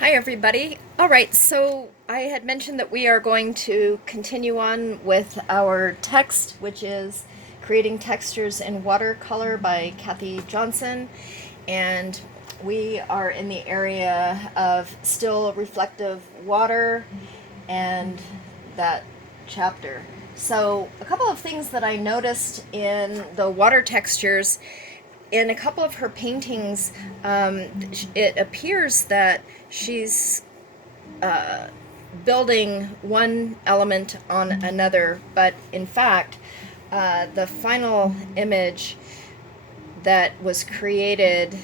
Hi, everybody. All right, so I had mentioned that we are going to continue on with our text, which is Creating Textures in Watercolor by Kathy Johnson. And we are in the area of still reflective water and that chapter. So, a couple of things that I noticed in the water textures in a couple of her paintings, it appears that she's building one element on another, but in fact, the final image that was created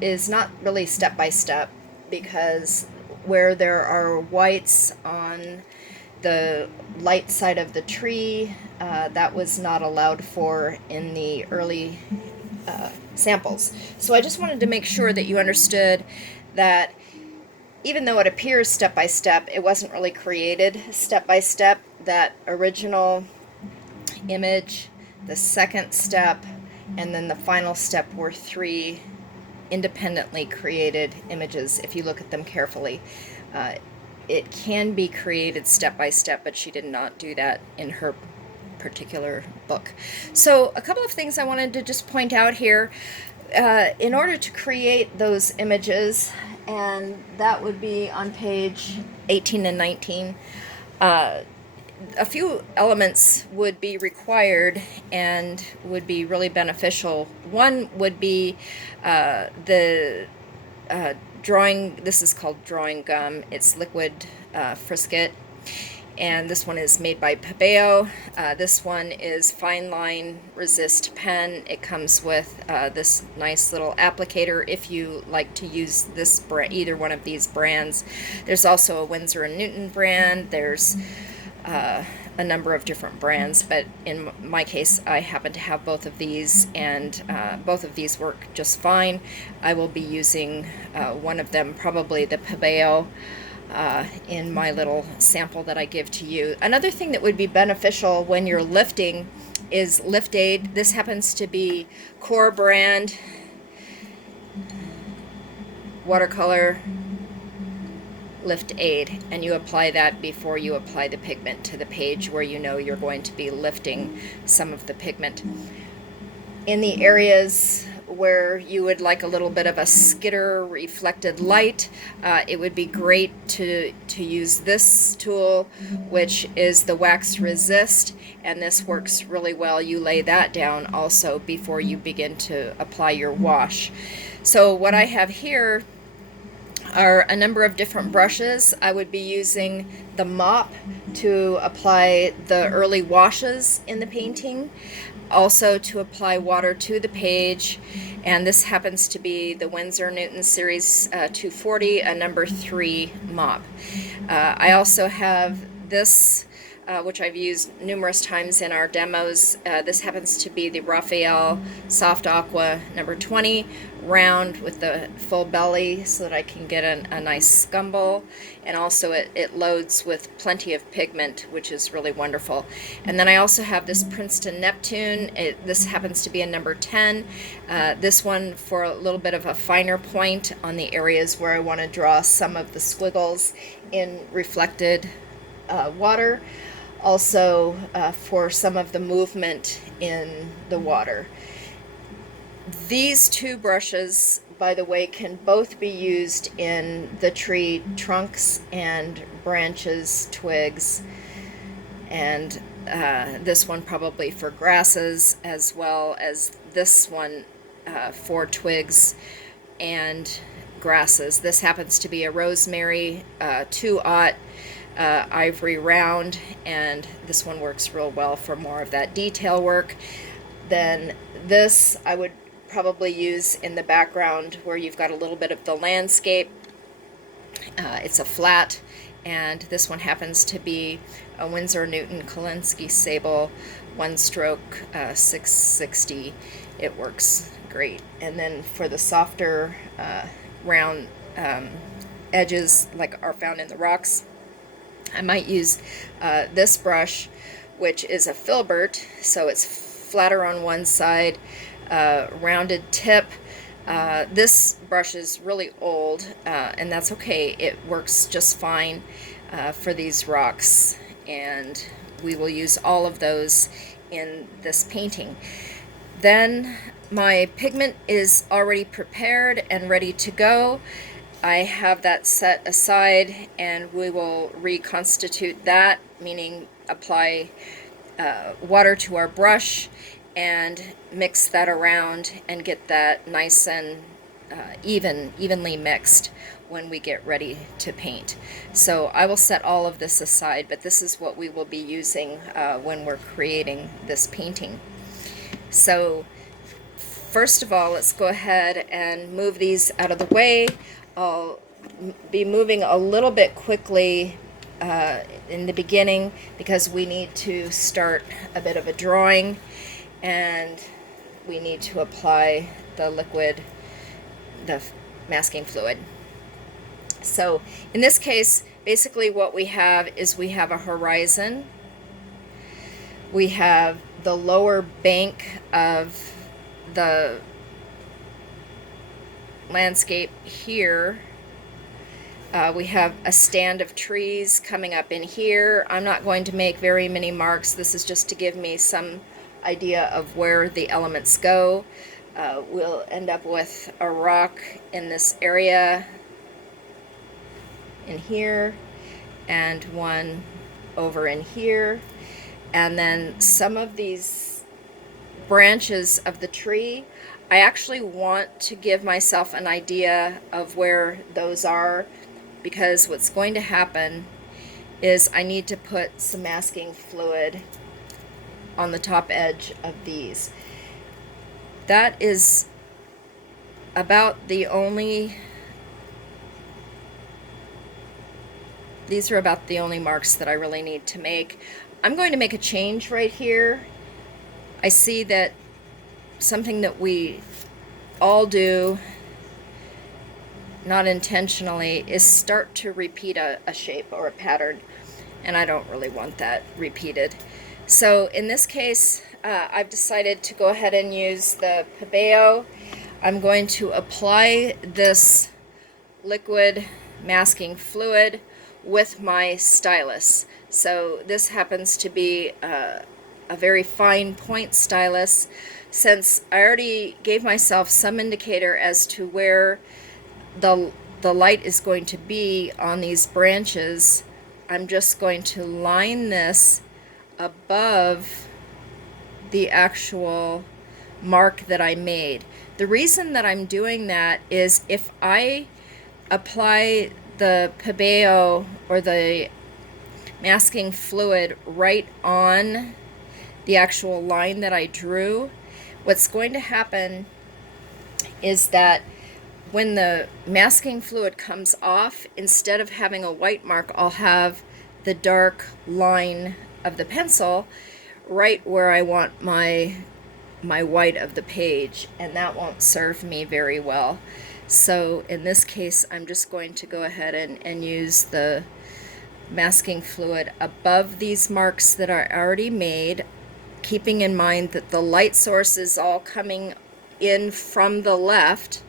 is not really step by step because where there are whites on the light side of the tree, that was not allowed for in the early samples. So I just wanted to make sure that you understood that even though it appears step by step, it wasn't really created step by step. That original image, the second step, and then the final step were three independently created images if you look at them carefully. Uh, it can be created step by step, but she did not do that in her particular book. So, a couple of things I wanted to just point out here. In order to create those images, and that would be on page 18 and 19, uh, a few elements would be required and would be really beneficial. One would be the drawing. This is called drawing gum. It's liquid frisket, and this one is made by Pebeo. This one is fine line resist pen. It comes with this nice little applicator if you like to use this either one of these brands. There's also a Winsor & Newton brand. There's a number of different brands, but in my case I happen to have both of these, and both of these work just fine. I will be using one of them, probably the Pebeo, in my little sample that I give to you. Another thing that would be beneficial when you're lifting is Lift Aid. This happens to be Core brand watercolor Lift Aid, and you apply that before you apply the pigment to the page where you know you're going to be lifting some of the pigment. In the areas where you would like a little bit of a skitter reflected light, it would be great to use this tool, which is the Wax Resist, and this works really well. You lay that down also before you begin to apply your wash. So what I have here are a number of different brushes. I would be using the mop to apply the early washes in the painting, also to apply water to the page, and this happens to be the Winsor & Newton Series 240, a number 3 mop. I also have this, which I've used numerous times in our demos. This happens to be the Raphael Soft Aqua number 20, round with the full belly so that I can get a nice scumble, and also it loads with plenty of pigment, which is really wonderful. And then I also have this Princeton Neptune. This happens to be a number 10. This one for a little bit of a finer point on the areas where I want to draw some of the squiggles in reflected water, also for some of the movement in the water. These two brushes, by the way, can both be used in the tree trunks and branches, twigs, and this one probably for grasses, as well as this one for twigs and grasses. This happens to be a rosemary 2-aught ivory round, and this one works real well for more of that detail work. Then this I would probably use in the background where you've got a little bit of the landscape. It's a flat, and this one happens to be a Winsor & Newton Kolinsky Sable one stroke 660. It works great. And then for the softer round edges like are found in the rocks, I might use this brush, which is a filbert, so it's flatter on one side, rounded tip, This brush is really old, and that's okay. It works just fine for these rocks, and we will use all of those in this painting. Then my pigment is already prepared and ready to go. I have that set aside, and we will reconstitute that, meaning apply water to our brush and mix that around and get that nice and evenly mixed when we get ready to paint. So I will set all of this aside, but this is what we will be using when we're creating this painting. So first of all, let's go ahead and move these out of the way. I'll be moving a little bit quickly in the beginning because we need to start a bit of a drawing, and we need to apply the liquid, the masking fluid. So in this case, basically what we have is we have a horizon, we have the lower bank of the landscape here. We have a stand of trees coming up in here. I'm not going to make very many marks. This is just to give me some idea of where the elements go. We'll end up with a rock in this area in here, and one over in here, and then some of these branches of the tree, I actually want to give myself an idea of where those are, because what's going to happen is I need to put some masking fluid on the top edge of these. That is about the only, these are about the only marks that I really need to make. I'm going to make a change right here. I see that something that we all do, not intentionally, is start to repeat a shape or a pattern, and I don't really want that repeated. So in this case, I've decided to go ahead and use the Pebeo. I'm going to apply this liquid masking fluid with my stylus. So this happens to be a very fine point stylus. Since I already gave myself some indicator as to where the light is going to be on these branches, I'm just going to line this above the actual mark that I made. The reason that I'm doing that is if I apply the Pebeo or the masking fluid right on the actual line that I drew, what's going to happen is that when the masking fluid comes off, instead of having a white mark, I'll have the dark line of the pencil right where I want my white of the page, and that won't serve me very well. So in this case, I'm just going to go ahead and use the masking fluid above these marks that are already made, keeping in mind that the light source is all coming in from the left.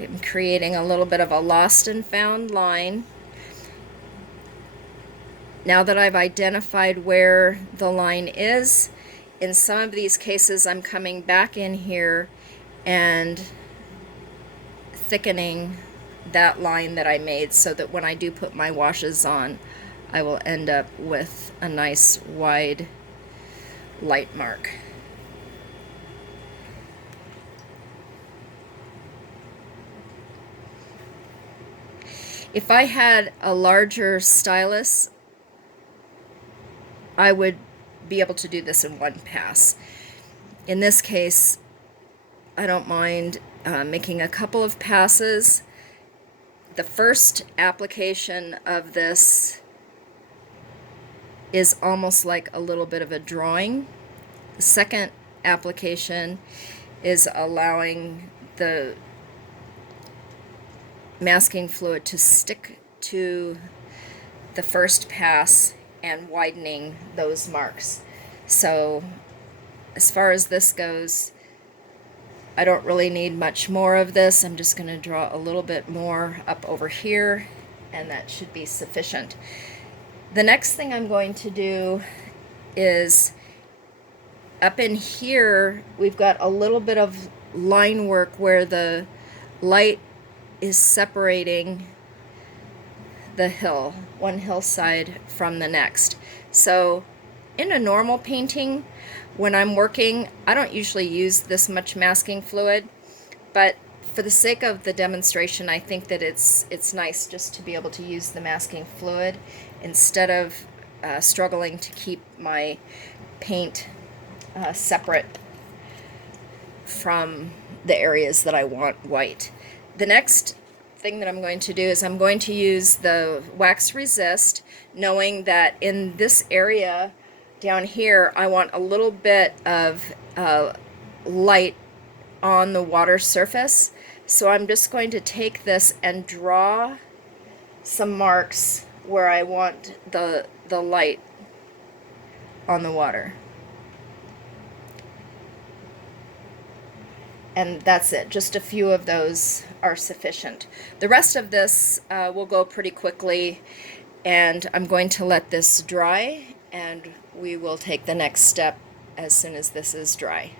I'm creating a little bit of a lost and found line. Now that I've identified where the line is, in some of these cases I'm coming back in here and thickening that line that I made so that when I do put my washes on, I will end up with a nice wide light mark. If I had a larger stylus, I would be able to do this in one pass. In this case, I don't mind making a couple of passes. The first application of this is almost like a little bit of a drawing. The second application is allowing the masking fluid to stick to the first pass and widening those marks. So as far as this goes, I don't really need much more of this. I'm just going to draw a little bit more up over here, and that should be sufficient. The next thing I'm going to do is up in here, we've got a little bit of line work where the light is separating the hill, one hillside from the next. So in a normal painting, when I'm working, I don't usually use this much masking fluid, but for the sake of the demonstration, I think that it's nice just to be able to use the masking fluid instead of struggling to keep my paint separate from the areas that I want white. The next thing that I'm going to do is I'm going to use the wax resist, knowing that in this area down here I want a little bit of light on the water surface. So I'm just going to take this and draw some marks where I want the light on the water. And that's it. Just a few of those are sufficient. The rest of this will go pretty quickly, and I'm going to let this dry, and we will take the next step as soon as this is dry.